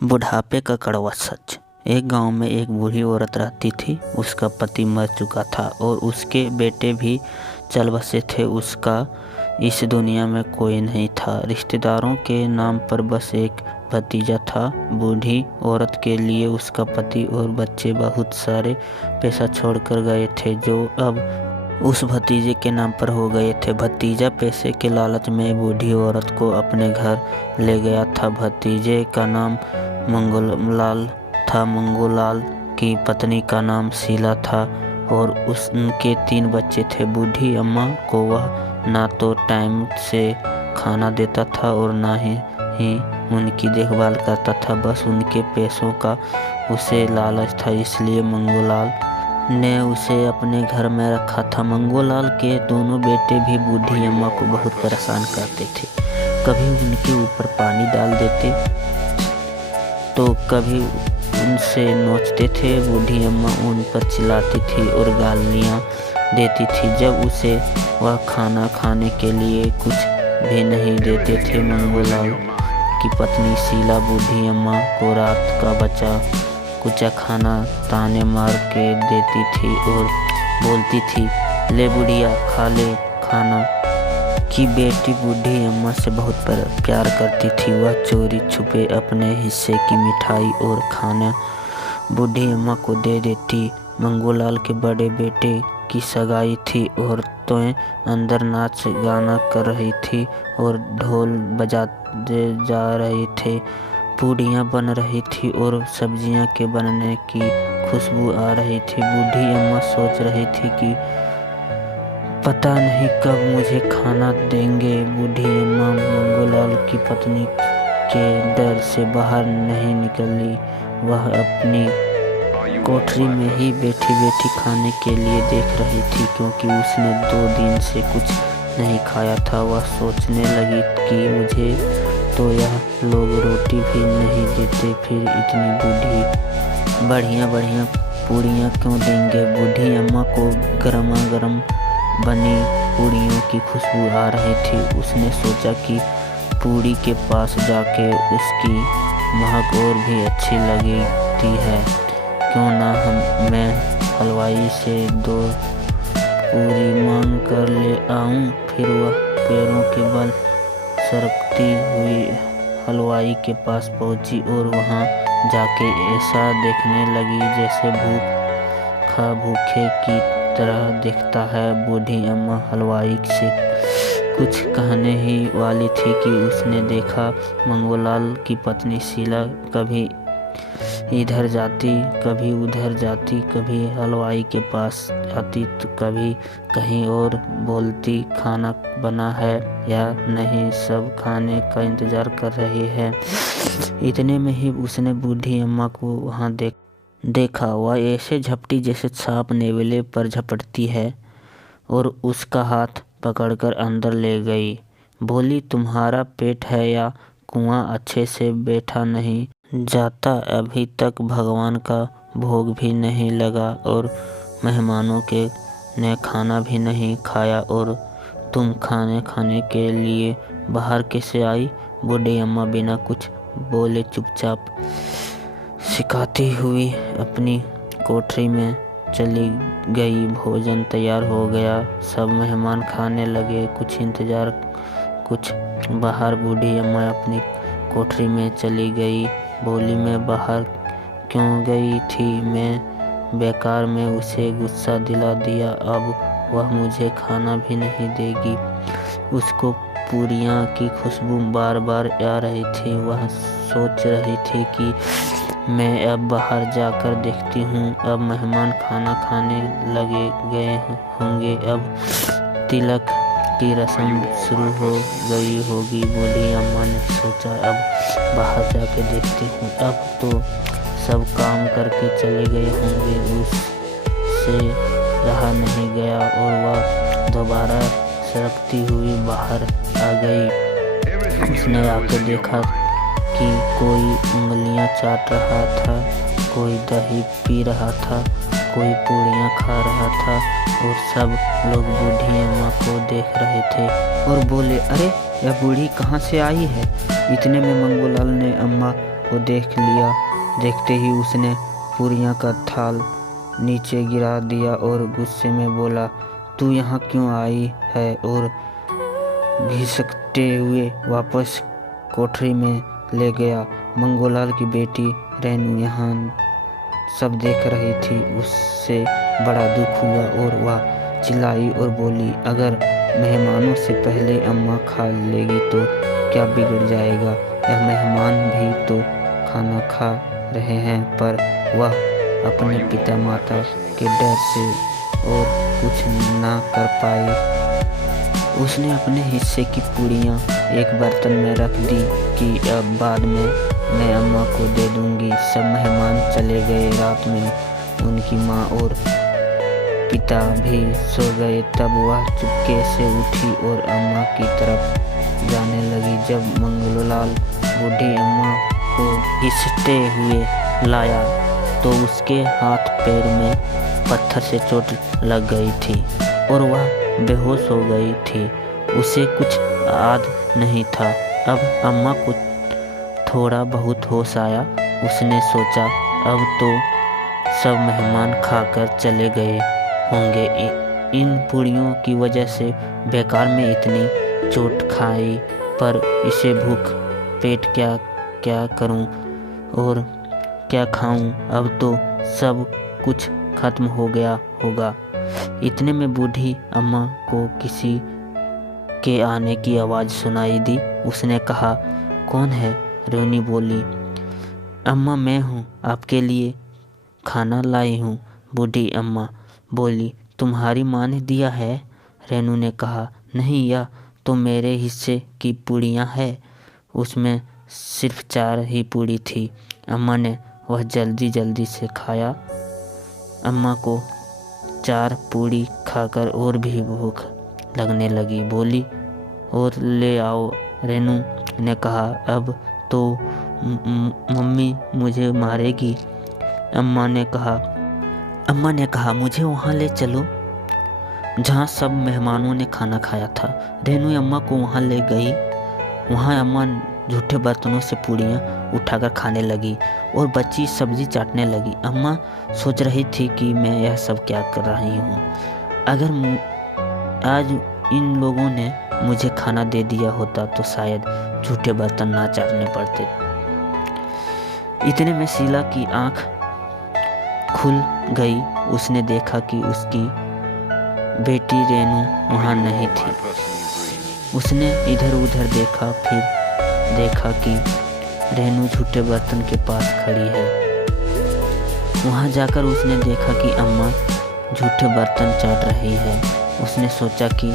बुढ़ापे का कड़वा सच। एक गांव में एक बूढ़ी औरत रहती थी। उसका पति मर चुका था और उसके बेटे भी चल बसे थे। उसका इस दुनिया में कोई नहीं था। रिश्तेदारों के नाम पर बस एक भतीजा था। बूढ़ी औरत के लिए उसका पति और बच्चे बहुत सारे पैसा छोड़कर गए थे, जो अब उस भतीजे के नाम पर हो गए थे। भतीजा पैसे के लालच में बूढ़ी औरत को अपने घर ले गया था। भतीजे का नाम मंगूलाल था। मंगूलाल की पत्नी का नाम शीला था और उनके 3 बच्चे थे। बूढ़ी अम्मा को वह ना तो टाइम से खाना देता था और ना ही उनकी देखभाल करता था। बस उनके पैसों का उसे लालच था, इसलिए मंगूलाल ने उसे अपने घर में रखा था। मंगूलाल के दोनों बेटे भी बूढ़ी अम्मा को बहुत परेशान करते थे। कभी उनके ऊपर पानी डाल देते तो कभी उनसे नोचते थे। बूढ़ी अम्मा उन पर चिल्लाती थी और गालियाँ देती थी। जब उसे वह खाना खाने के लिए कुछ भी नहीं देते थे। मंगूलाल की पत्नी शीला बूढ़ी अम्मा को रात का बचा कुचा खाना ताने मार के देती थी और बोलती थी, ले बुढ़िया खा ले खाना। की बेटी बूढ़ी अम्मा से बहुत प्यार करती थी। वह चोरी छुपे अपने हिस्से की मिठाई और खाना बूढ़ी अम्मा को दे देती। मंगूलाल के बड़े बेटे की सगाई थी। औरतें अंदर नाच गाना कर रही थी और ढोल बजाते जा रहे थे। पूड़ियाँ बन रही थी और सब्जियाँ के बनने की खुशबू आ रही थी। बूढ़ी अम्मा सोच रही थी कि पता नहीं कब मुझे खाना देंगे। बूढ़ी अम्मा मंगूलाल की पत्नी के डर से बाहर नहीं निकली। वह अपनी कोठरी में ही बैठी बैठी खाने के लिए देख रही थी, क्योंकि उसने 2 दिन से कुछ नहीं खाया था। वह सोचने लगी कि मुझे तो यह लोग रोटी भी नहीं देते, फिर इतनी बढ़िया पूड़ियाँ क्यों देंगे। बूढ़ी अम्मा को गरमा गरम बनी पूड़ियों की खुशबू आ रही थी। उसने सोचा कि पूड़ी के पास जाके उसकी महक और भी अच्छी लगती है। क्यों ना मैं हलवाई से 2 पूरी मांग कर ले आऊं। फिर वह पैरों के बल सरकती हुई हलवाई के पास पहुंची और वहां जाके ऐसा देखने लगी जैसे भूखे की तरह दिखता है। बूढ़ी अम्मा हलवाई से कुछ कहने ही वाली थी कि उसने देखा मंगूलाल की पत्नी शीला कभी इधर जाती, कभी उधर जाती, कभी हलवाई के पास आती तो कभी कहीं और बोलती, खाना बना है या नहीं, सब खाने का इंतजार कर रहे हैं। इतने में ही उसने बूढ़ी अम्मा को वहां देखा। वह ऐसे झपटी जैसे सांप नेवले पर झपटती है और उसका हाथ पकड़कर अंदर ले गई। बोली, तुम्हारा पेट है या कुआं अच्छे से बैठा नहीं जाता? अभी तक भगवान का भोग भी नहीं लगा और मेहमानों ने खाना भी नहीं खाया और तुम खाने के लिए बाहर कैसे आई? बूढ़ी अम्मा बिना कुछ बोले चुपचाप सिखाती हुई अपनी कोठरी में चली गई। भोजन तैयार हो गया। सब मेहमान खाने लगे। कुछ बाहर। बूढ़ी अम्मा अपनी कोठरी में चली गई। बोली, मैं बाहर क्यों गई थी? मैं बेकार में उसे गुस्सा दिला दिया। अब वह मुझे खाना भी नहीं देगी। उसको पूड़ियाँ की खुशबू बार बार आ रही थी। वह सोच रही थी कि मैं अब बाहर जाकर देखती हूँ। अब मेहमान खाना खाने गए होंगे। अब तिलक की रस्म शुरू हो गई होगी। बूढ़ी अम्मा ने सोचा, अब बाहर जाके देखती हूँ। अब तो सब काम करके चले गए होंगे। उससे रहा नहीं गया और वह दोबारा सरकती हुई बाहर आ गई। उसने आकर देखा कि कोई उंगलियां चाट रहा था, कोई दही पी रहा था, कोई पूड़ियाँ खा रहा था और सब लोग बूढ़ी अम्मा को देख रहे थे और बोले, अरे यह बूढ़ी कहाँ से आई है? इतने में मंगूलाल ने अम्मा को देख लिया। देखते ही उसने पूरियां का थाल नीचे गिरा दिया और गुस्से में बोला, तू यहाँ क्यों आई है? और घिसकते हुए वापस कोठरी में ले गया। मंगूलाल की बेटी रेनू यहाँ सब देख रही थी। उससे बड़ा दुख हुआ और वह चिल्लाई और बोली, अगर मेहमानों से पहले अम्मा खा लेगी तो क्या बिगड़ जाएगा? यह मेहमान भी तो खाना खा रहे हैं। पर वह अपने पिता माता के डर से और कुछ ना कर पाई। उसने अपने हिस्से की पूड़ियाँ एक बर्तन में रख दी कि अब बाद में मैं अम्मा को दे दूंगी। सब मेहमान चले गए। रात में उनकी माँ और पिता भी सो गए। तब वह चुपके से उठी और अम्मा की तरफ जाने लगी। जब मंगूलाल बूढ़ी अम्मा को घिसते हुए लाया तो उसके हाथ पैर में पत्थर से चोट लग गई थी और वह बेहोश हो गई थी। उसे कुछ याद नहीं था। अब अम्मा को थोड़ा बहुत होश आया। उसने सोचा, अब तो सब मेहमान खाकर चले गए होंगे। इन पूड़ियों की वजह से बेकार में इतनी चोट खाई, पर इसे भूख पेट क्या करूं और क्या खाऊं? अब तो सब कुछ खत्म हो गया होगा। इतने में बूढ़ी अम्मा को किसी के आने की आवाज़ सुनाई दी। उसने कहा, कौन है? रेनू बोली, अम्मा मैं हूँ, आपके लिए खाना लाई हूँ। बूढ़ी अम्मा बोली, तुम्हारी माँ ने दिया है? रेनू ने कहा, नहीं, यह तो मेरे हिस्से की पूड़ियाँ है। उसमें सिर्फ 4 ही पूड़ी थी। अम्मा ने वह जल्दी से खाया। अम्मा को 4 पूड़ी खाकर और भी भूख लगने लगी। बोली, और ले आओ। रेनू ने कहा, अब तो मम्मी मुझे मारेगी। अम्मा ने कहा मुझे वहाँ ले चलो जहाँ सब मेहमानों ने खाना खाया था। रेनू अम्मा को वहाँ ले गई। वहाँ अम्मा झूठे बर्तनों से पूड़ियाँ उठाकर खाने लगी और बची सब्जी चाटने लगी। अम्मा सोच रही थी कि मैं यह सब क्या कर रही हूँ। अगर आज इन लोगों ने मुझे खाना दे दिया होता तो शायद झूठे बर्तन ना चाटने पड़ते। इतने में शीला की आंख खुल गई। उसने देखा कि उसकी बेटी रेनू वहाँ नहीं थी। उसने इधर उधर देखा, फिर देखा कि रेनू झूठे बर्तन के पास खड़ी है। वहाँ जाकर उसने देखा कि अम्मा झूठे बर्तन चाट रही है। उसने सोचा कि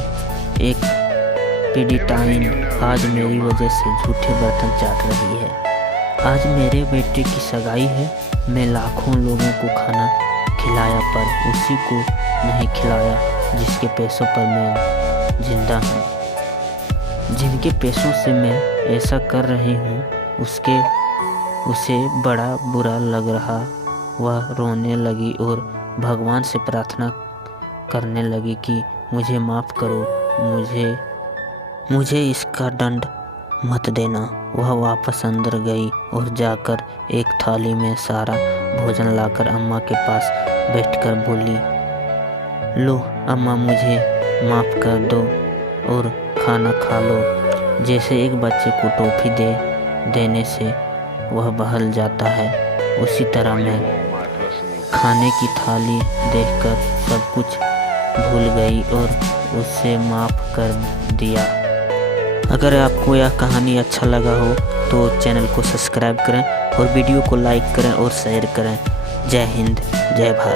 एक पीढ़ी टाइम आज मेरी वजह से झूठे बर्तन चाट रही है। आज मेरे बेटे की सगाई है। मैं लाखों लोगों को खाना खिलाया, पर उसी को नहीं खिलाया जिसके पैसों पर मैं जिंदा हूँ। जिनके पैसों से मैं ऐसा कर रही हूँ उसे बड़ा बुरा लग रहा। वह रोने लगी और भगवान से प्रार्थना करने लगी कि मुझे माफ़ करो, मुझे इसका दंड मत देना। वह वापस अंदर गई और जाकर एक थाली में सारा भोजन लाकर अम्मा के पास बैठकर बोली, लो अम्मा, मुझे माफ़ कर दो और खाना खा लो। जैसे एक बच्चे को टॉफ़ी देने से वह बहल जाता है, उसी तरह मैं खाने की थाली देखकर सब कुछ भूल गई और उसे माफ़ कर दिया। अगर आपको यह कहानी अच्छा लगा हो तो चैनल को सब्सक्राइब करें और वीडियो को लाइक करें और शेयर करें। जय हिंद, जय भारत।